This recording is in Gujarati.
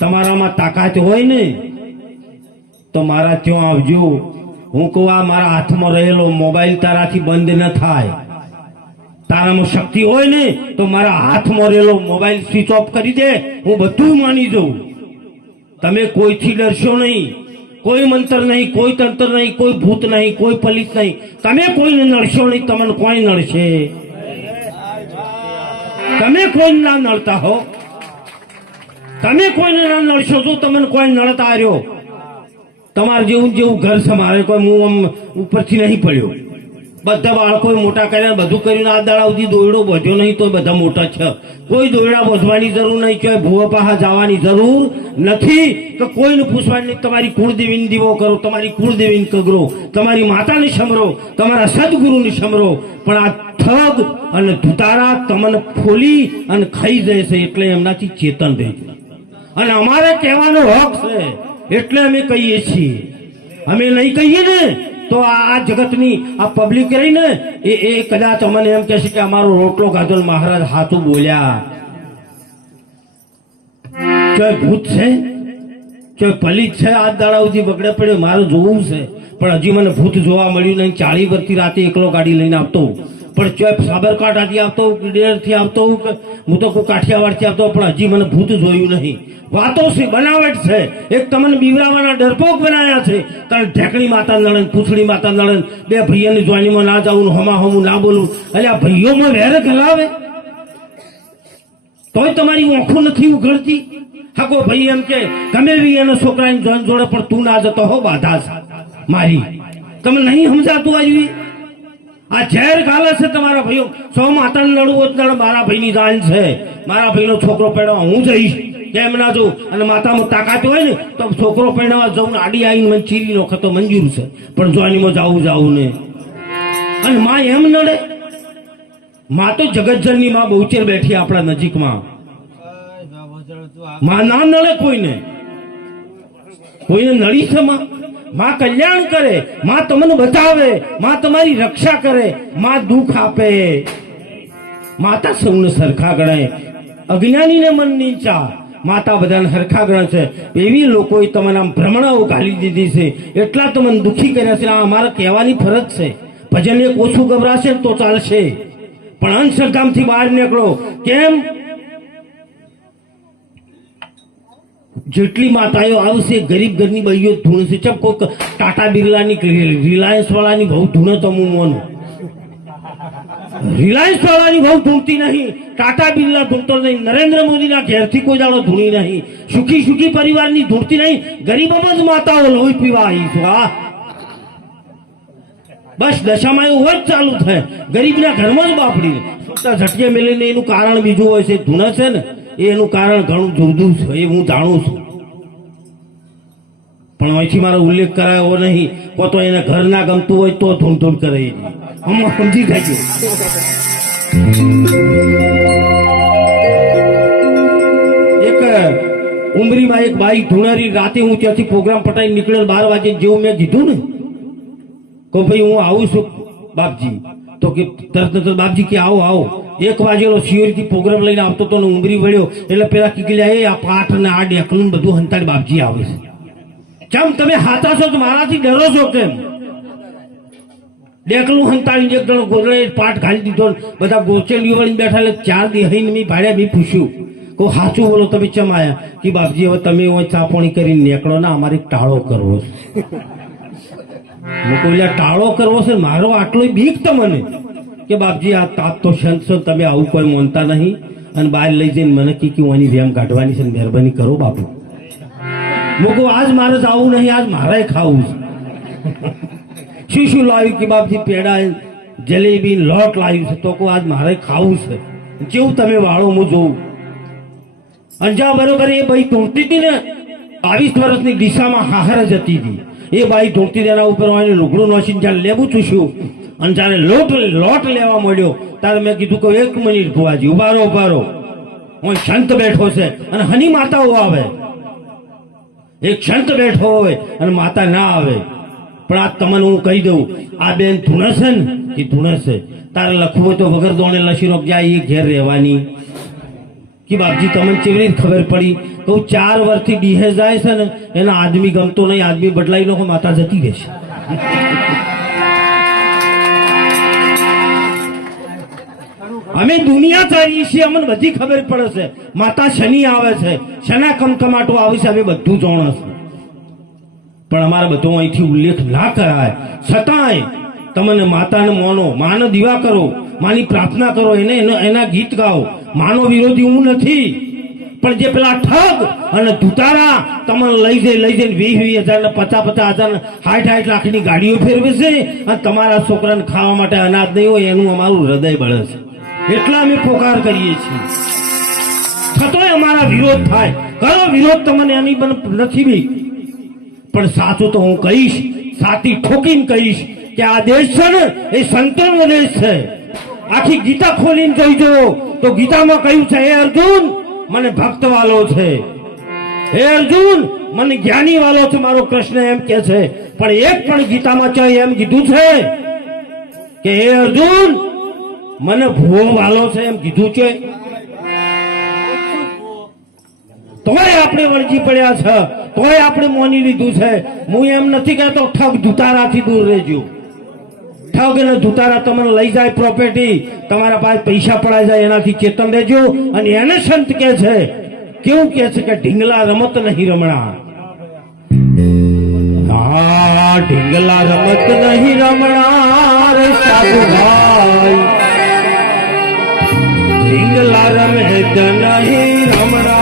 તમારામાં તાકાત હોય ને તો મારા ત્યાં આવજો. હું કહું આ મારા હાથમાં રહેલો મોબાઈલ તારાથી બંધ ન થાય. તારામાં શક્તિ હોય ને તો મારા હાથમાં રહેલો મોબાઈલ સ્વિચ ઓફ કરી દે, હું બધું માની જાઉં. તમે કોઈથી ડરશો નહીં, કોઈ મંત્ર નહીં, કોઈ તંત્ર નહીં, કોઈ ભૂત નહીં, કોઈ પલિત નહીં. તમે કોઈને નડશો નહીં, તમને કોઈ નડશે? તમે કોઈ ના નડતા હો, તમે કોઈને ના નડશો તો તમને કોઈ નડતા રહ્યો. તમારે જેવું જેવું ઘર છે મારે, કોઈ હું આમ ઉપરથી નહીં પડ્યો. બધા બાળકો મોટા કર્યા, બધું કર્યું. આ દાડા સુધી દોયડો બધ્યો નહીં તો બધા મોટા છે. કોઈ દોયડા બોધવાની જરૂર નહીં, કોઈ ભૂવા પાહા જવાની જરૂર નથી, કે કોઈને પૂછવાની નહીં. તમારી કુળદેવીને દીવો કરો, તમારી કુળદેવીને કગરો, તમારી માતાને સમરો, તમારા સદગુરુને સમરો. પણ આ ઠગ અને ધુતારા તમને ફોલી અને ખાઈ જાય છે, એટલે એમનાથી ચેતન રહેજો. અને અમારે કહેવાનો હક છે એટલે અમે કહીએ છીએ. અમે નહીં કહીએ ને તો આ જગતની આ પબ્લિક રહી ને એ કદાચ અમને એમ કહેશે કે અમારો રોટલો ખાધો મહારાજ હાથું બોલ્યા. ચોય ભૂત છે, ચોય પલિત છે, આ દાડા સુધી બગડે પડ્યો. મારે જોવું છે પણ હજી મને ભૂત જોવા મળ્યું નહીં. 40 વર્ષથી રાતે એકલો ગાડી લઈને આવતો, પણ ચોય સાબરકાંઠાથી આવતો, ડેરથી આવતો, હું તો કોઈ કાઠિયાવાડથી આવતો, પણ હજી મને ભૂત જોયું નહીં. વાતો છે, બનાવટ છે. એક તમને બીવરાવાના ડરપોક બનાવ્યા છે. કારણ ઢેકણી માતા નળન, પૂછડી માતા નળન, બે ભાઈઓની જોઈનીમાં ના જાવું, હમા હમું ના બોલવું. એટલે આ ભાઈઓમાં વેર ગલાવે તોય તમારી ઓંખું નથી ઉઘડતી. હાકો ભાઈ એમ કે ગમે બી એના છોકરાની જોઈન જોડે, પણ તું ના જતો હો, બાધા મારી. તમે નહીં સમજાતું આવી. આ ઝેર ગાલે છે તમારા ભાઈઓ. સૌ માતાને લડવું જ મારા ભાઈની જાન છે. મારા ભાઈનો છોકરો પેડવા હું જઈશ, કેમ ના જવું? અને માતામાં તાકાત હોય ને તો છોકરો પહેરવા જવું, આડી આવીને મને ચીરી નો ખતો મંજૂર છે, પણ જોઈનીમાં જાવું ને. અને માં એમ નડે? માં તો જગતજનની માં બહુચેર બેઠી આપણા નજીકમાં. માં ના નડે કોઈને, કોઈને નડી છે માં? માં કલ્યાણ કરે, માં તમને બચાવે, માં તમારી રક્ષા કરે, માં દુઃખ આપે. માતા સૌને સરખા ગણે, અજ્ઞાનીને મન નીચા. માતા બધાને સરખા ગણે છે. એવી લોકોએ તમને આમ ભ્રમણાઓ ઘાલી દીધી છે, એટલા તમને દુઃખી કર્યા છે. આ અમારે કહેવાની ફરજ છે. ભજન એક ઓછું ગભરાશે તો ચાલશે, પણ અંશકામથી બહાર નીકળો. કેમ? જેટલી માતાઓ આવશે ગરીબ ઘરની બહીઓ ધૂણશે. ચમ કોઈ ટાટા બિરલાની, રિલાયન્સ વાળાની બહુ ધૂણે તો હું મોનું. રિલાયન્સ વાળાની બહુ ધૂણતી નહીં, ટાટા બિરલા ધૂણતો નહીં, નરેન્દ્ર મોદીના ઘેરથી કોઈ દાડો ધૂણી નહીં, સુખી સુખી પરિવારની ધૂણતી નહીં. ગરીબોમાં જ માતાઓ લોહી પીવા આવી છું. આ બસ દશામાં એવું જ ચાલુ થાય. ગરીબના ઘરમાં જ બાપડી ઝટકે મેળીને એનું કારણ બીજું હોય છે. ધૂણે છે ને એનું કારણ ઘણું જુદું છે, એ હું જાણું છું. પણ અહીંથી મારો ઉલ્લેખ કરાયો નહીં. કો તો એને ઘર ના ગમતું હોય તો ધૂણ ધૂણ કરે. હમણાં સમજી જાય. એક ઉમરીમાં એક બાઈ ધૂણારી, રાતે હું ત્યાંથી પ્રોગ્રામ પટાઈ નીકળેલ 12 વાગે જેવું મેં કીધું ને, કહું ભાઈ હું આવું છું બાપજી. તો કે તરત બાપજી કે આવો આવો. 1 વાગેલો સિયોરીથી પ્રોગ્રામ લઈને આવતો તો ઉમરી વળ્યો એટલે પેલા કીકલ્યા એ આ પાઠ ને આ ડેકલું બધું હંતાડી બાપજી આવે છે. ચમ તમે હાથા છો તો મારાથી ડરો છો કેમ? ડેકલું હંતાડીને એક જણો ગોદડે પાઠ ઘાલી દીધો, બધા ગોચેલી વળીને બેઠા. એટલે 4 દી હઈને મેં ભાડ્યા. મેં પૂછ્યું કહું સાચું બોલો તમે ચમ આયા? કે બાપજી હવે તમે ચાપોણી કરીને નીકળો ને, અમારે ટાળો કરવો છે. હું કહું ટાળો કરવો છે? મારો આટલો બીક તમને કે બાપજી આ તાપ તો સંત છો, તમે આવું કોઈ માનતા નહીં. અને બહાર લઈ જઈને મને કે ઓની વેમ કાઢવાની છે, મહેરબાની કરો બાપુ. હું કહું આજ મારે જ આવું નહીં, આજ મારે ખાવું છે. શું લાવ્યું? કે બાપજી પેડા, જલેબી, લોટ લાવ્યું છે. તો કહું આજ મારે ખાવું છે. જેવું તમે વાળો હું જોઉં. અંજા બરોબર એ ભાઈ ધૂણતી હતી ને, 22 વર્ષની દિશામાં હાહર જ હતી. એ બાઈ ધૂણતી તેના ઉપર લુગડું નોસીને જયારે લેવું ચૂસ્યું અને જયારે લોટ લેવા મળ્યો ત્યારે મેં કીધું કે 1 મિનિટ ભુવાજી ઉભારો. હું સંત બેઠો છે અને હની માતાઓ આવે. એક સંત બેઠો હોય અને માતા ના આવે. પણ આ તમને હું કહી દઉં, આ બેન ધૂણે છે ને, એ ધૂણે છે. તારે લખવું તો વગર દોણે લસીનો ક્યાં એ ઘેર રહેવાની. કે બાપજી તમને કેવી રીતે ખબર પડી? કહું 4 વર્ષથી ડીહે જાય છે ને એના આદમી ગમતો નહીં, આદમી બદલાઈ નો માતા જતી રહેશે. અમે દુનિયા ચાલીએ છીએ, અમને બધી ખબર પડે છે. માતા શનિ આવે છે, શના કમકમાટો આવે છે, અમે બધું જાણે છે. પણ અમારે બધો અહીંથી ઉલ્લેખ ના કરાય. છતાંય તમને માતાને માનો, માનો દીવા કરો, માની પ્રાર્થના કરો, એના ગીત ગાઓ. માનો વિરોધી હું નથી, પણ જે પેલા ઠગ અને ધુતારા તમને લઈ જઈને 20,000 ને 50,000 ને 60 લાખની ગાડીઓ ફેરવે છે અને તમારા છોકરાને ખાવા માટે અનાજ નહીં હોય, એનું અમારું હૃદય બળે છે. એટલા અમે પોકાર કરીએ છીએ. છતોય અમારા વિરોધ થાય. કરો વિરોધ, તમને એની નથી બી, પણ સાચું તો હું કહીશ, સાચી ઠોકીને કહીશ કે આ દેશ છે ને એ સંતોનો દેશ છે. આખી ગીતા ખોલીને જોઈજો તો ગીતામાં કહ્યું છે, હે અર્જુન મને ભક્ત વાલો છે, હે અર્જુન મને જ્ઞાની વાલો છે, મારો કૃષ્ણ એમ કે છે. પણ એક પણ ગીતામાં ચાહે એમ કીધું છે કે હે અર્જુન મને ભૂવો વાલો છે, એમ કીધું છે? તોય આપણે વળગી પડ્યા છે, તોય આપણે મોની લીધું છે. હું એમ નથી કહેતો ઠગ ધુતારાથી દૂર રહેજો. ઠગ અને ધુતારા તમને લઈ જાય પ્રોપર્ટી, તમારા પાસે પૈસા પડાઈ જાય, એનાથી ચેતન રહેજો. અને એને સંત કે છે, કેવું કે છે કે ઢીંગલા રમત નહીં રમણા. હા, ઢીંગલા રમત નહીં રમણા રે સાધુ ભાઈ, ઢીંગલા રમત નહીં રમણા.